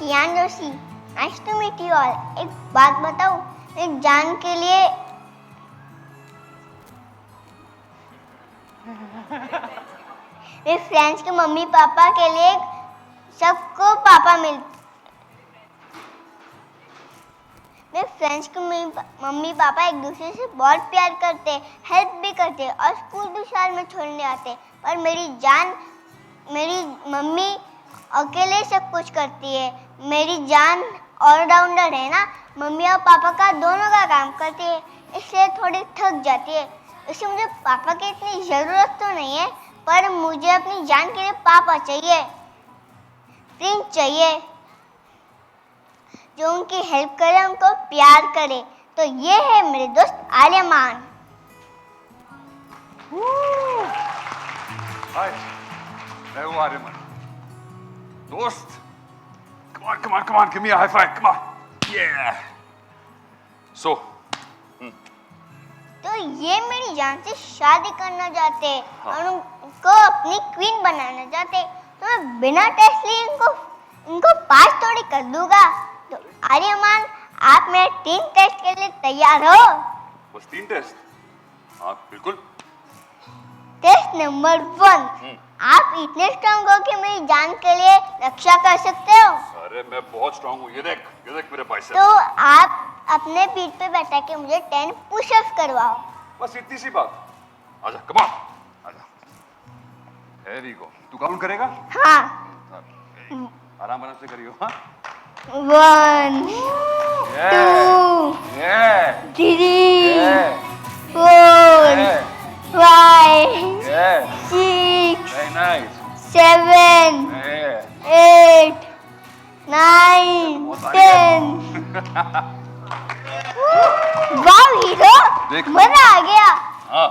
Kiyan Joshi, nice to meet you all. एक बात बताऊं, एक जान के लिए मेरे फ्रेंड्स के मम्मी पापा के लिए सबको पापा मेरे फ्रेंड्स के मम्मी पापा एक दूसरे से बहुत प्यार करते, हेल्प भी करते और स्कूल भी साल में छोड़ने आते। पर मेरी मम्मी अकेले सब कुछ करती है। मेरी जान ऑलराउंडर है ना, मम्मी और पापा का दोनों का काम करती है, इसलिए थोड़ी थक जाती है। इससे मुझे पापा की इतनी ज़रूरत तो नहीं है, पर मुझे अपनी जान के लिए पापा चाहिए, प्रिंस चाहिए, जो उनकी हेल्प करे, उनको प्यार करे। तो ये है मेरे दोस्त आर्यमान। हाय, मैं हूँ आर्यमान। दोस्त, come on, give me a high five, come on, yeah. So, तो ये मेरी जान से शादी करना चाहते हैं और उनको अपनी क्वीन बनाना चाहते हैं। तो मैं बिना टेस्ट लिए इनको पास थोड़ी कर दूंगा। तो आर्यमान, आप मेरे 3 टेस्ट के लिए तैयार हो? बस 3 टेस्ट? हाँ, बिल्कुल। टेस्ट नंबर 1, आप इतने स्ट्रांग हो कि मेरी जान के लिए रक्षा कर सकते हो? अरे मैं बहुत स्ट्रांग हूँ, ये देख मेरे बाइसेप्स। तो आप अपने पीठ पे बैठा के मुझे 10 पुशअप्स करवाओ। बस इतनी सी बात। आजा, कम ऑन, आजा। Very good. तू काउंट करेगा? हाँ। आराम से करियो। हाँ। 1 2 3 4 5 6 Very nice. 7 8 9 10। वाह हीरो, मजा आ गया। हाँ।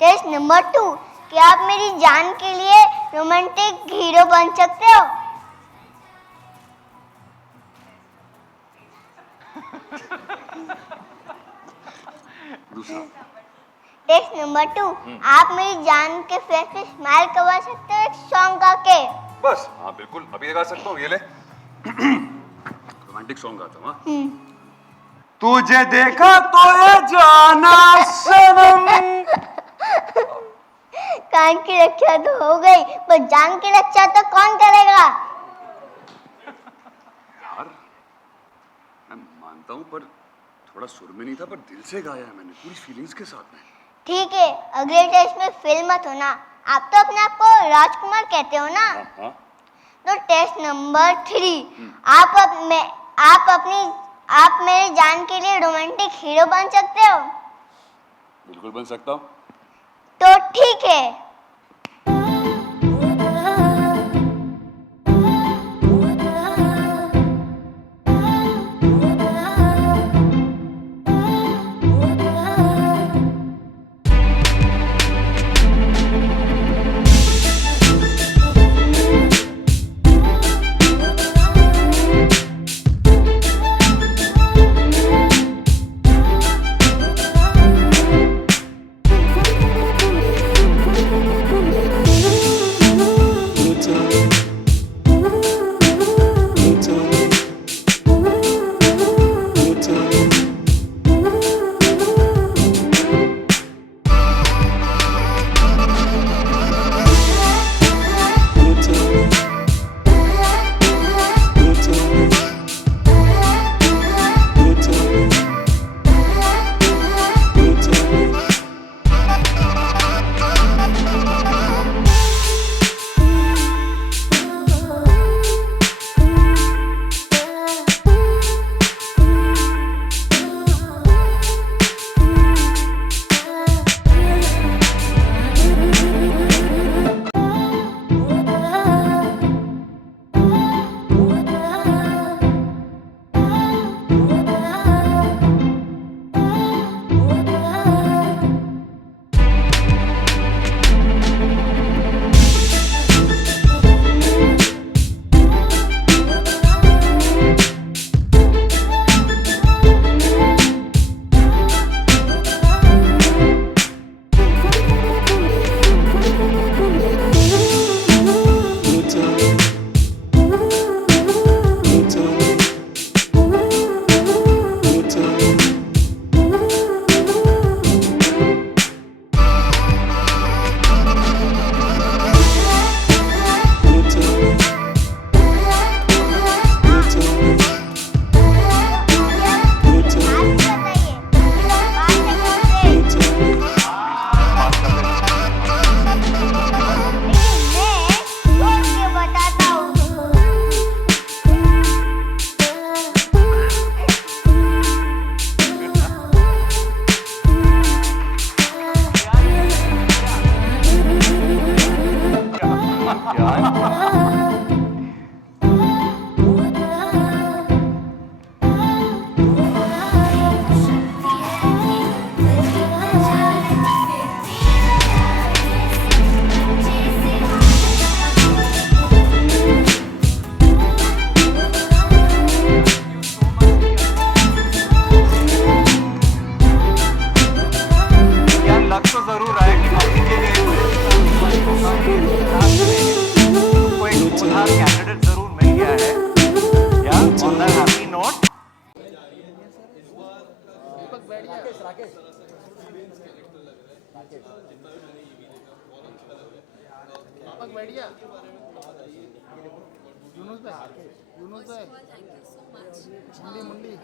टेस्ट नंबर 2, क्या आप मेरी जान के लिए रोमांटिक हीरो बन सकते हो? दूसरा। टेस्ट नंबर 2, आप मेरी जान के फेस पे स्माइल करवा सकते हो एक सॉन्ग गा के? बस हाँ बिल्कुल, अभी लगा सकता हूँ, ये ले। रोमांटिक सॉन्ग गाता हूँ। हाँ। तुझे देखा तो ये जाना सनम। कान की रक्षा तो हो गई, पर जान की रक्षा तो कौन करेगा? यार मैं मानता हूँ, पर थोड़ा सुर में नहीं था, पर दिल से गाया है मैंने, पूरी फीलिंग्स के साथ में। ठीक है, अगले टेस्ट में फेल मत होना। आप तो अपने आप को राजकुमार कहते हो ना? हाँ। तो टेस्ट नंबर 3, आप मेरे जान के लिए रोमांटिक हीरो बन सकते हो? बिल्कुल बन सकता हूँ। तो ठीक है।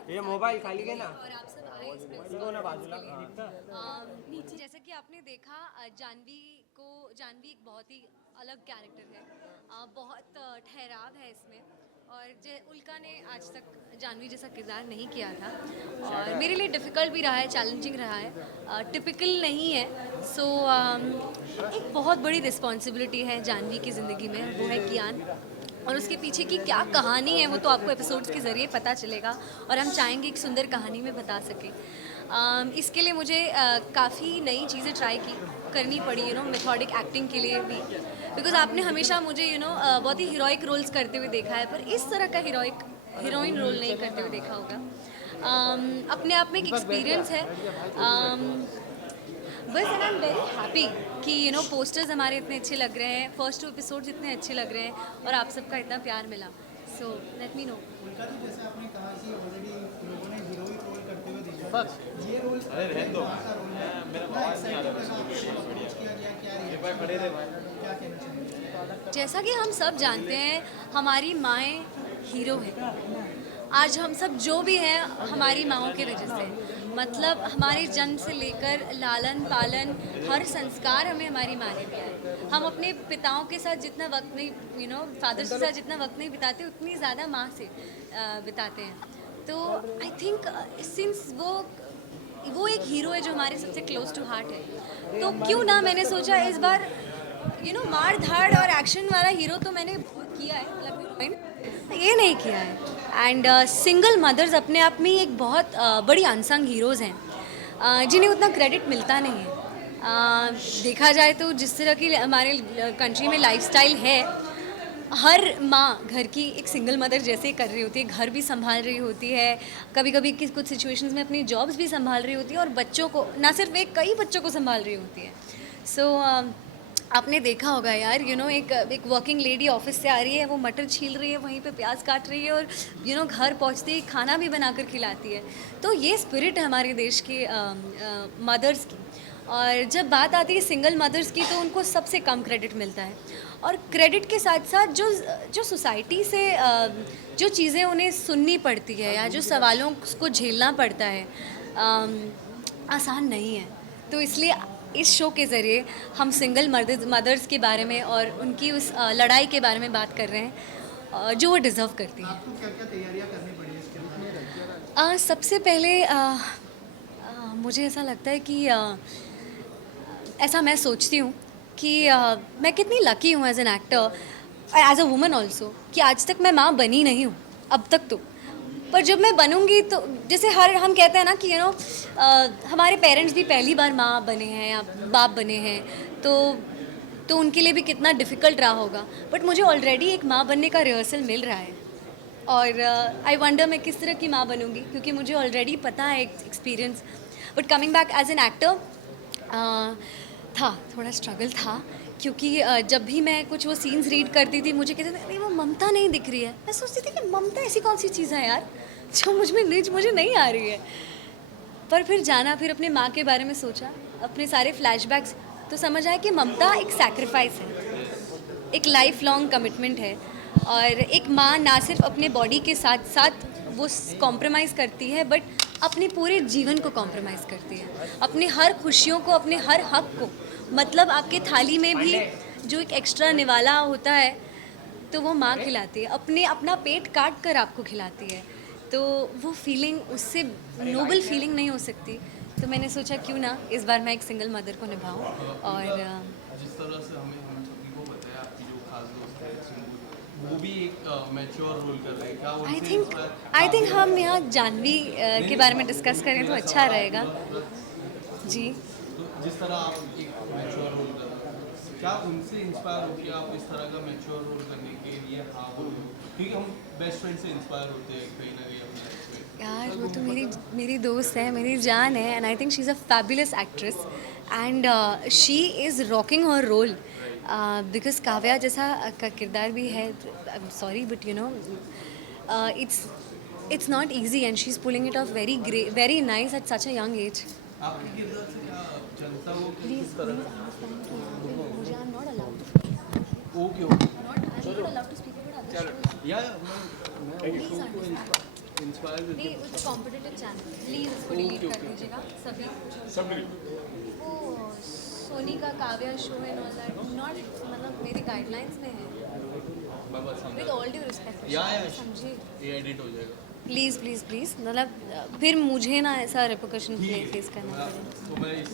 ये मोबाइल खाली है ना और आप सब आए इस प्रेस वो ना बाजूला नीचे जैसा कि आपने देखा जानवी एक बहुत ही अलग कैरेक्टर है, बहुत ठहराव है इसमें। और उल्का ने आज तक जानवी जैसा किरदार नहीं किया था और मेरे लिए डिफ़िकल्ट भी रहा है, चैलेंजिंग रहा है, टिपिकल नहीं है। सो एक बहुत बड़ी रिस्पॉन्सिबिलिटी है जानवी की ज़िंदगी में, वो है कियान। और उसके पीछे की क्या कहानी है वो तो आपको एपिसोड्स के ज़रिए पता चलेगा और हम चाहेंगे एक सुंदर कहानी में बता सकें। इसके लिए मुझे काफ़ी नई चीज़ें ट्राई करनी पड़ी, मेथोडिक एक्टिंग के लिए भी, बिकॉज आपने हमेशा मुझे बहुत ही हीरोइक रोल्स करते हुए देखा है, पर इस तरह का हीरोइन रोल नहीं करते हुए देखा होगा। अपने आप में एक एक्सपीरियंस है। बस and I am very happy कि पोस्टर्स हमारे इतने अच्छे लग रहे हैं, फर्स्ट 2 एपिसोड्स इतने अच्छे लग रहे हैं और आप सबका इतना प्यार मिला। So let me know. उल्का जी, जैसे आपने कहा कि ऑलरेडी लोगों ने हीरोइक रोल करते हुए देखा है, ये रोल कहाँ का रोल है, कितना एक्साइटेड किया गया, क्या कहना चाहिए? जैसा कि हम सब जानते हैं, हमारी माएँ हीरो हैं। आज हम सब जो भी हैं हमारी माँओं की वजह से, मतलब हमारे जन्म से लेकर लालन पालन हर संस्कार हमें हमारी माँ ने दिया है। हम अपने पिताओं के साथ जितना वक्त नहीं फादर्स के साथ जितना वक्त नहीं बिताते, उतनी ज़्यादा माँ से बिताते हैं। तो आई थिंक सिंस वो एक हीरो है जो हमारे सबसे क्लोज टू हार्ट है, तो क्यों ना मैंने सोचा इस बार मार धाड़ और एक्शन वाला हीरो तो मैंने किया है, मतलब ये नहीं किया है। एंड सिंगल मदर्स अपने आप में एक बहुत बड़ी अनसंग हीरोज़ हैं, जिन्हें उतना क्रेडिट मिलता नहीं है। देखा जाए तो जिस तरह की हमारे कंट्री में लाइफस्टाइल है, हर माँ घर की एक सिंगल मदर जैसे कर रही होती है, घर भी संभाल रही होती है, कभी कभी कुछ सिचुएशंस में अपनी जॉब्स भी संभाल रही होती है और बच्चों को, ना सिर्फ कई बच्चों को संभाल रही होती है। सो आपने देखा होगा यार, एक वर्किंग लेडी ऑफिस से आ रही है, वो मटर छील रही है, वहीं पे प्याज काट रही है और घर पहुंचते ही खाना भी बनाकर खिलाती है। तो ये स्पिरिट है हमारे देश के मदर्स की। और जब बात आती है सिंगल मदर्स की, तो उनको सबसे कम क्रेडिट मिलता है। और क्रेडिट के साथ साथ जो सोसाइटी से जो चीज़ें उन्हें सुननी पड़ती है या जो सवालों को झेलना पड़ता है, आसान नहीं है। तो इसलिए इस शो के ज़रिए हम सिंगल मदर्स के बारे में और उनकी उस लड़ाई के बारे में बात कर रहे हैं जो वो डिज़र्व करती हैं। आपको क्या क्या तैयारियां करनी पड़ी इसके लिए? सबसे पहले मुझे ऐसा लगता है कि ऐसा मैं सोचती हूँ कि मैं कितनी लकी हूँ as an actor, as a woman also, कि आज तक मैं माँ बनी नहीं हूँ अब तक तो। पर जब मैं बनूंगी तो जैसे हम कहते हैं ना कि हमारे पेरेंट्स भी पहली बार माँ बने हैं या बाप बने हैं, तो उनके लिए भी कितना डिफ़िकल्ट रहा होगा। बट मुझे ऑलरेडी एक माँ बनने का रिहर्सल मिल रहा है और आई वंडर मैं किस तरह की माँ बनूंगी, क्योंकि मुझे ऑलरेडी पता है experience. But coming back as an actor, था थोड़ा स्ट्रगल था, क्योंकि जब भी मैं कुछ वो सीन्स रीड करती थी, मुझे कहते थे अरे वो ममता नहीं दिख रही है। मैं सोचती थी कि ममता ऐसी कौन सी चीज़ है यार जो मुझे नहीं आ रही है। पर फिर जाना, फिर अपने माँ के बारे में सोचा, अपने सारे फ्लैशबैक्स, तो समझ आया कि ममता एक सैक्रिफाइस है, एक लाइफ लॉन्ग कमिटमेंट है। और एक माँ ना सिर्फ अपने बॉडी के साथ साथ वो कॉम्प्रोमाइज़ करती है, बट अपने पूरे जीवन को कॉम्प्रोमाइज़ करती है, अपने हर खुशियों को, अपने हर हक को। मतलब आपके थाली में भी जो एक एक्स्ट्रा निवाला होता है तो वो माँ खिलाती है, अपना पेट काट कर आपको खिलाती है। तो वो फीलिंग, उससे नोबल फीलिंग नहीं हो सकती। तो मैंने सोचा क्यों ना इस बार मैं एक सिंगल मदर को निभाऊं। और जिस तरह से हमें हम सभी को बताया, आपकी जो खास दोस्त है सिंधु, वो भी एक मैच्योर रोल कर रहे हैं, क्या उनसे आई थिंक हम यहाँ जानवी के बारे में डिस्कस करें तो अच्छा रहेगा जी। तो जिस तरह आप एक मैच्योर रोल कर रहे हैं, क्या उनसे इंस्पायर होकर आप इस तरह का मैच्योर रोल करने के लिए हाँ बोलो? क्योंकि हम बेस्ट फ्रेंड से इंस्पायर होते हैं कहीं ना कहीं अपने लाइफ में। यार वो तो मेरी दोस्त है, मेरी जान है, and I think she is a fabulous actress and she is rocking her role, because Kavya जैसा का किरदार भी है। I am sorry but it's not easy and she is pulling it off very nice at such a young age. आपके किरदार से क्या जनता को प्लीज किस तरह अंडरस्टैंड कि यहाँ पे मुझे I am not allowed okay not I am not allowed to speak about other या मैं प्लीज शो को अंडरस्टैंड इंस्पायर नहीं विद कॉम्पिटिटिव चैनल प्लीज इसको डिलीट कर दीजिएगा सभी वो सोनी का Kavya show and all that not मतलब मेरी गाइडलाइंस में है विद ऑल ड्यू रिस्पेक्ट या समझिए ये एडिट हो जाएगा। प्लीज़ प्लीज़ प्लीज़ मतलब फिर मुझे ना ऐसा रिपोकशन फेस करना पड़े तो मैं इस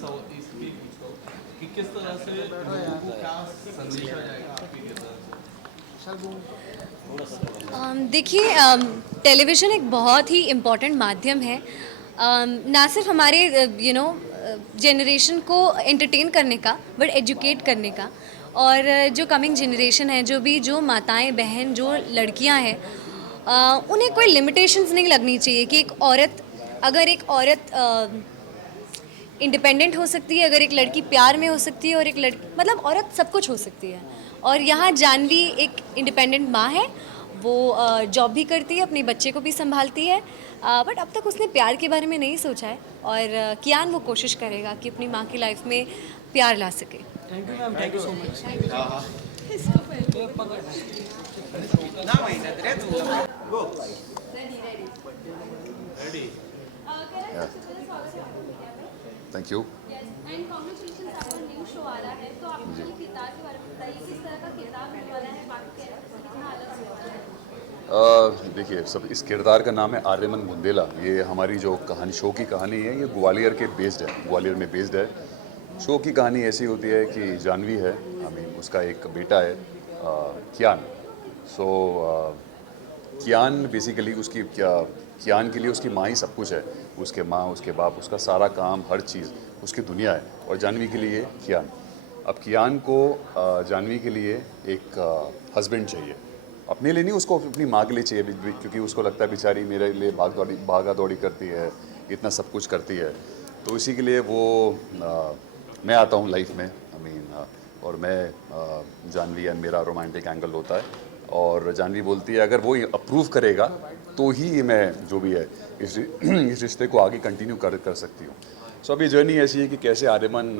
भी पूछता हूँ कि किस तरह से लोगों को क्या संदेश आ जाएगा आपके किरदार से। देखिए टेलीविज़न एक बहुत ही इम्पॉर्टेंट माध्यम है ना सिर्फ हमारे जनरेशन को एंटरटेन करने का बट एजुकेट करने का और जो कमिंग जनरेशन है जो माताएं बहन जो लड़कियां हैं उन्हें कोई लिमिटेशंस नहीं लगनी चाहिए कि अगर एक औरत इंडिपेंडेंट हो सकती है, अगर एक लड़की प्यार में हो सकती है और एक लड़की मतलब औरत सब कुछ हो सकती है। और यहाँ जानवी एक इंडिपेंडेंट माँ है, वो जॉब भी करती है, अपने बच्चे को भी संभालती है, बट अब तक उसने प्यार के बारे में नहीं सोचा है और कियान वो कोशिश करेगा कि अपनी माँ की लाइफ में प्यार ला सके। Thank you ma'am, thank you so much. Thank you. And congratulations, आपका न्यू शो आ रहा है, तो आप मुझे किरदार के बारे में बताइए, किस तरह का किरदार होने वाला है, बाकी कैरेक्टर से कितना अलग होने वाला है? देखिए, सब इस किरदार का नाम है आर्यमन बुंदेला। ये हमारी जो कहानी शो की कहानी है, ये ग्वालियर के बेस्ड है, ग्वालियर में बेस्ड है। शो की कहानी ऐसी होती है कि जानवी है, उसका एक बेटा है कियान। सो कियान बेसिकली कियान के लिए उसकी माँ ही सब कुछ है, उसके माँ, उसके बाप, उसका सारा काम, हर चीज़ उसकी दुनिया है। और जानवी के लिए कियान। अब कियान को जानवी के लिए एक हस्बैंड चाहिए, अपने लिए नहीं, उसको अपनी माँ के लिए चाहिए, क्योंकि उसको लगता है बेचारी मेरे लिए भागा दौड़ी करती है, इतना सब कुछ करती है। तो इसी के लिए वो मैं आता हूँ लाइफ में, और मैं जानवी एंड मेरा रोमांटिक एंगल होता है। और जानवी बोलती है अगर वो अप्रूव करेगा तो ही मैं जो भी है इस रिश्ते को आगे कंटिन्यू कर सकती हूँ। सो अभी जर्नी ऐसी है कि कैसे आर्यमन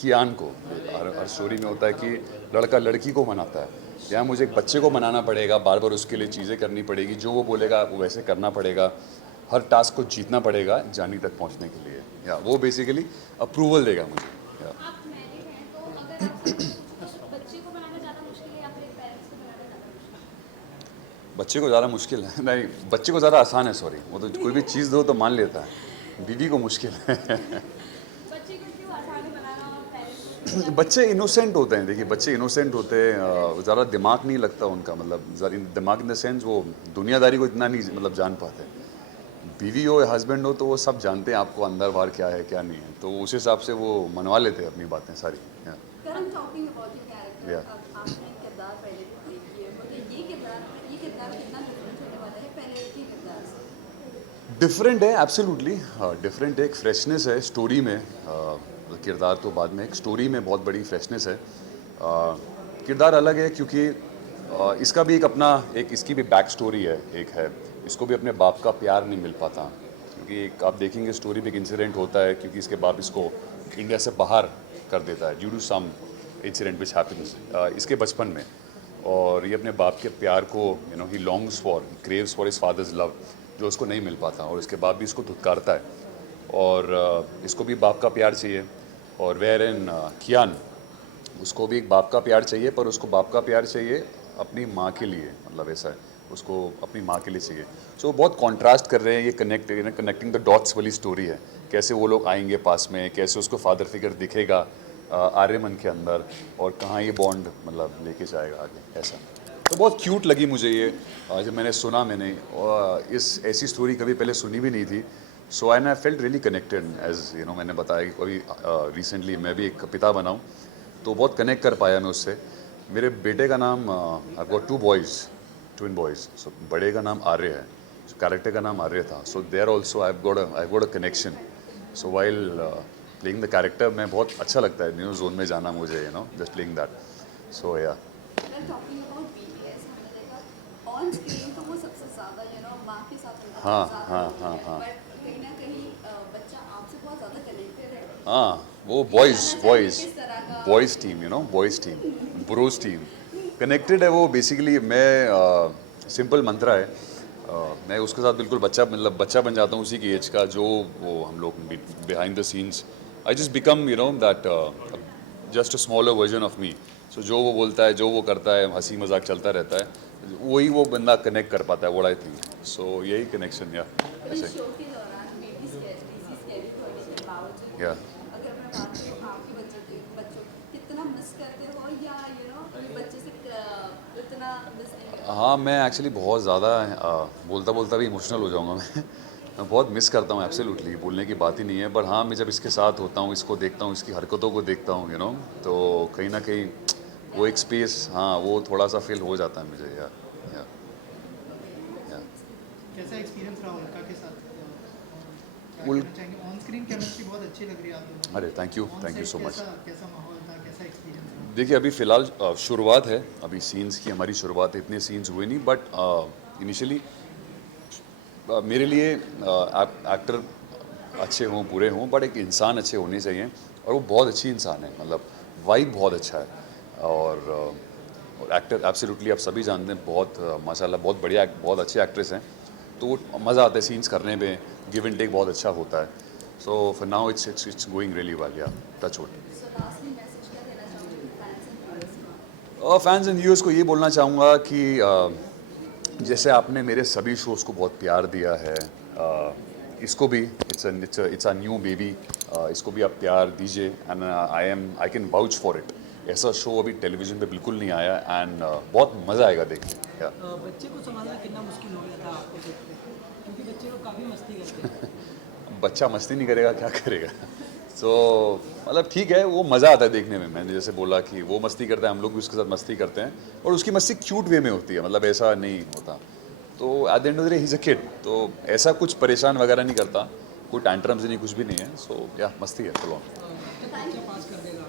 कियान को, हर स्टोरी में होता है कि लड़का लड़की को मनाता है, यहाँ मुझे एक बच्चे को मनाना पड़ेगा, बार बार उसके लिए चीज़ें करनी पड़ेगी, जो वो बोलेगा वो वैसे करना पड़ेगा, हर टास्क को जीतना पड़ेगा जानी तक पहुँचने के लिए। या वो बेसिकली अप्रूवल देगा मुझे। या आप मैरिड हैं, तो अगर आप बच्चे को बनाना ज़्यादा मुश्किल है या फिर पेरेंट्स को बनाना ज़्यादा मुश्किल है? बच्चे को ज़्यादा मुश्किल है, नहीं बच्चे को ज़्यादा आसान है, सॉरी, वो तो कोई भी चीज़ दो तो मान लेता है, बीवी को मुश्किल है। बच्चे को क्यों आसान है बनाना और पेरेंट्स को? बच्चे इनोसेंट होते हैं, देखिए बच्चे इनोसेंट होते हैं, ज़्यादा दिमाग नहीं लगता उनका, मतलब दिमाग इन द सेंस वो दुनियादारी को इतना नहीं मतलब जान पाते। बीवी हो या हस्बैंड हो तो वो सब जानते हैं आपको अंदर बाहर क्या है क्या नहीं है, तो उस हिसाब से वो मनवा लेते हैं अपनी बातें सारी। Karan, talking about your character, Yeah. अब आपने किरदार पहले भी प्ले किए, मतलब ये किरदार कितना डिफरेंट होने वाला है पहले के किरदार से? डिफरेंट है, एब्सोल्युटली डिफरेंट है, एक फ्रेशनेस है स्टोरी में, किरदार तो बाद में, एक स्टोरी में बहुत बड़ी फ्रेशनेस है। किरदार अलग है क्योंकि इसका भी एक अपना एक इसकी भी बैक स्टोरी है, एक है इसको भी अपने बाप का प्यार नहीं मिल पाता, क्योंकि एक आप देखेंगे स्टोरी में एक इंसिडेंट होता है, क्योंकि इसके बाप इसको इंडिया से बाहर कर देता है due to some incident which happens इसके बचपन में, और ये अपने बाप के प्यार को ही longs for, craves for his father's love, जो उसको नहीं मिल पाता, और इसके बाप भी इसको धुतकारता है, और इसको भी बाप का प्यार चाहिए। और वेयर इन कियान, उसको भी एक बाप का प्यार चाहिए, पर उसको बाप का प्यार चाहिए अपनी माँ के लिए, मतलब ऐसा है, उसको अपनी माँ के लिए चाहिए। सो बहुत कॉन्ट्रास्ट कर रहे हैं, ये कनेक्टिंग द डॉट्स वाली स्टोरी है, कैसे वो लोग आएंगे पास में, कैसे उसको फादर फिगर दिखेगा आर्यमन के अंदर, और कहाँ ये बॉन्ड मतलब लेके जाएगा आगे, ऐसा। तो बहुत क्यूट लगी मुझे ये, जब मैंने सुना, मैंने इस ऐसी स्टोरी कभी पहले सुनी भी नहीं थी। So I felt really connected, as मैंने बताया कि अभी रिसेंटली मैं भी एक पिता बना हूँ, तो बहुत कनेक्ट कर पाया मैं उससे। मेरे बेटे का नाम, I got 2 boys, twin boys. So बड़े का नाम आर्य है, कैरेक्टर का नाम आर्य था। So there also I got a connection. So while playing the character, मैं बहुत अच्छा लगता है न्यू जोन में जाना मुझे, जस्ट प्लेइंग दैट। सो या Well, talking about BTS, हमने देखा ऑन स्क्रीन तो वो सबसे ज़्यादा माँ के साथ उनका हाँ, ज़्यादा हाँ, होता हाँ, है, हाँ। बट कहीं ना कहीं बच्चा आपसे बहुत ज़्यादा कनेक्टेड है। हाँ, वो boys team, boys team, Bros team connected है वो। बेसिकली मैं सिंपल मंत्रा है, मैं उसके साथ बिल्कुल बच्चा बन जाता हूँ उसी की एज का, जो वो हम लोग behind the scenes I just become that just a smaller version of me. So जो वो बोलता है, जो वो करता है, हंसी मजाक चलता रहता है, वही वो बंदा कनेक्ट कर पाता है, व्हाट आई थिंक। सो यही कनेक्शन या ऐसे शो के दौरान बेबी स्कैरी होने के बावजूद या अगर मैं बात करूँ आपके बच्चों कितना मिस करते हो या अभी बच्चे से इतना मिस नहीं? हाँ, मैं एक्चुअली बहुत ज़्यादा बोलता बोलता भी इमोशनल हो जाऊँगा मैं बहुत मिस करता हूँ एब्सोल्युटली, बोलने की बात ही नहीं है। पर हाँ, मैं जब इसके साथ होता हूँ, इसको देखता हूँ, इसकी हरकतों को देखता हूँ तो कहीं ना कहीं वो एक स्पेस, हाँ, वो थोड़ा सा फील हो जाता है मुझे। या कैसा एक्सपीरियंस रहा उनका के साथ? उल- ऑन स्क्रीन केमिस्ट्री बहुत अच्छी लग रही है आप दोनों की। अरे थैंक यू सो मच। कैसा माहौल था, कैसा एक्सपीरियंस रहा? देखिए, अभी फ़िलहाल शुरुआत है, अभी सीन्स की हमारी शुरुआत है, इतने सीन्स हुए नहीं, बट इनिशियली मेरे लिए एक्टर अच्छे हों बुरे हों, बट एक इंसान अच्छे होने चाहिए, और वो बहुत अच्छी इंसान है, मतलब वाइब बहुत अच्छा है। और एक्टर एब्सोल्युटली आप सभी जानते हैं, बहुत माशाल्लाह बहुत बढ़िया, बहुत अच्छे एक्ट्रेस हैं, तो मज़ा आता है सीन्स करने में, गिव एंड टेक बहुत अच्छा होता है। So for now it's going really well, या touch wood. So lastly message क्या देना चाहोगे फैंस एंड व्यूअर्स को? फैंस एंड व्यूअर्स को ये बोलना चाहूँगा कि जैसे आपने मेरे सभी शोज़ को बहुत प्यार दिया है, इसको भी इट्स अ न्यू बेबी, इसको भी आप प्यार दीजिए, and I can vouch for it. ऐसा शो अभी टेलीविज़न पे बिल्कुल नहीं आया, एंड बहुत मज़ा आएगा देखने। बच्चे को संभालना कितना मुश्किल हो गया था आपको देखते, क्योंकि बच्चे लोग काफ़ी मस्ती करते हैं। बच्चा मस्ती नहीं करेगा, क्या करेगा? सो मतलब ठीक है, वो मज़ा आता है देखने में। मैंने जैसे बोला कि वो मस्ती करता है, हम लोग भी उसके साथ मस्ती करते हैं, और उसकी मस्ती क्यूट वे में होती है, मतलब ऐसा नहीं होता। तो at the end of the day he is a kid, तो ऐसा कुछ परेशान वगैरह नहीं करता, कोई टैंट्रम्स नहीं, कुछ भी नहीं है। सो या मस्ती है, चलो। पास कर देगा।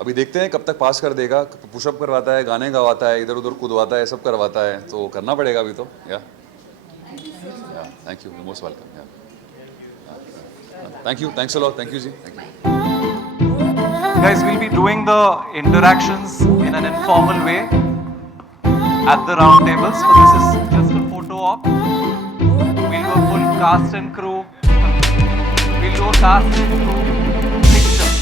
अभी देखते हैं कब तक पास कर देगा। पुशअप करवाता है, गाने गवाता है, इधर उधर कूदवाता है, सब करवाता है, तो करना पड़ेगा अभी तो। Yeah thank you, most welcome. Thank you, thanks a lot, thank you ji, thank you. Guys, we'll be doing the interactions in an informal way at the round tables. So this is just a photo op. We'll do a full cast and crew. We'll do a cast and crew picture.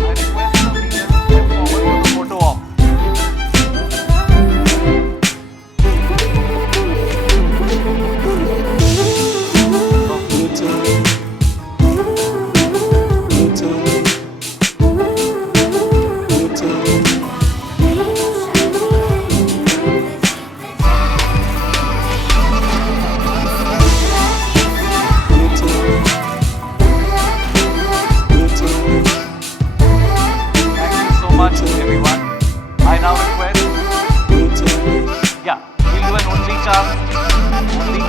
I request the leaders to step forward for the photo op. Thank you so much, everyone. I now request, yeah, we'll do an only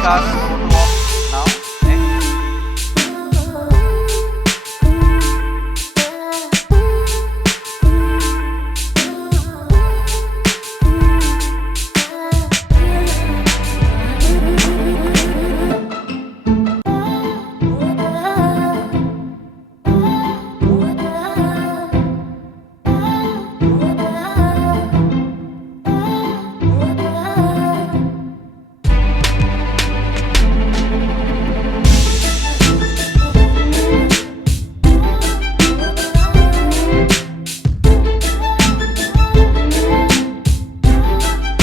cast photo op now. Next.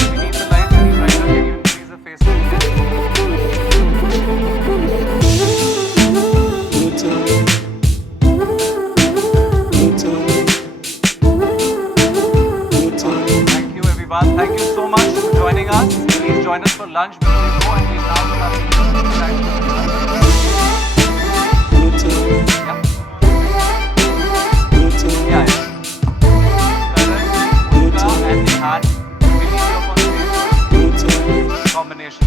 We need the lights. Any brighter? Can you increase the face? Thank you, everyone. Thank you so much for joining us. Please join us for lunch before you go, and we'll now start the interaction. Yeah. Yeah. Karan, Ulka, and Nihan. We need your first combination.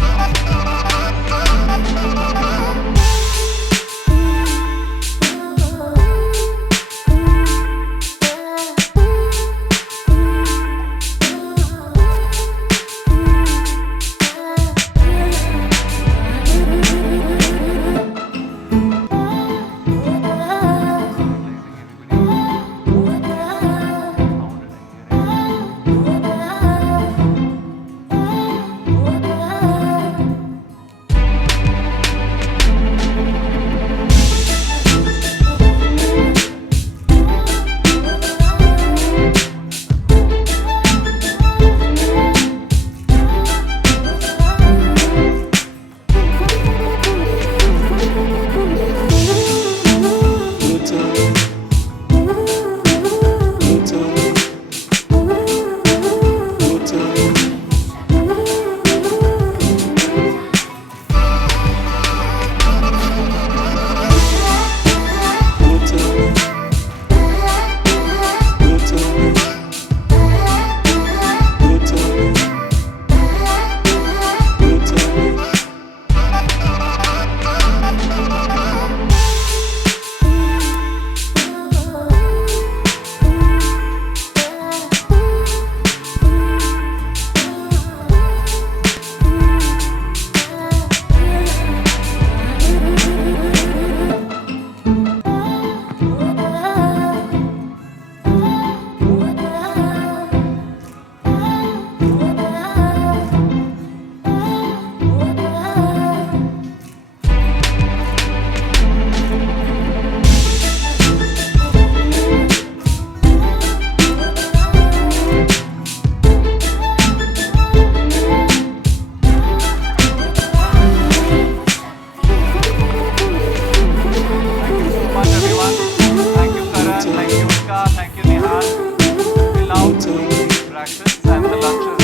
the lunches.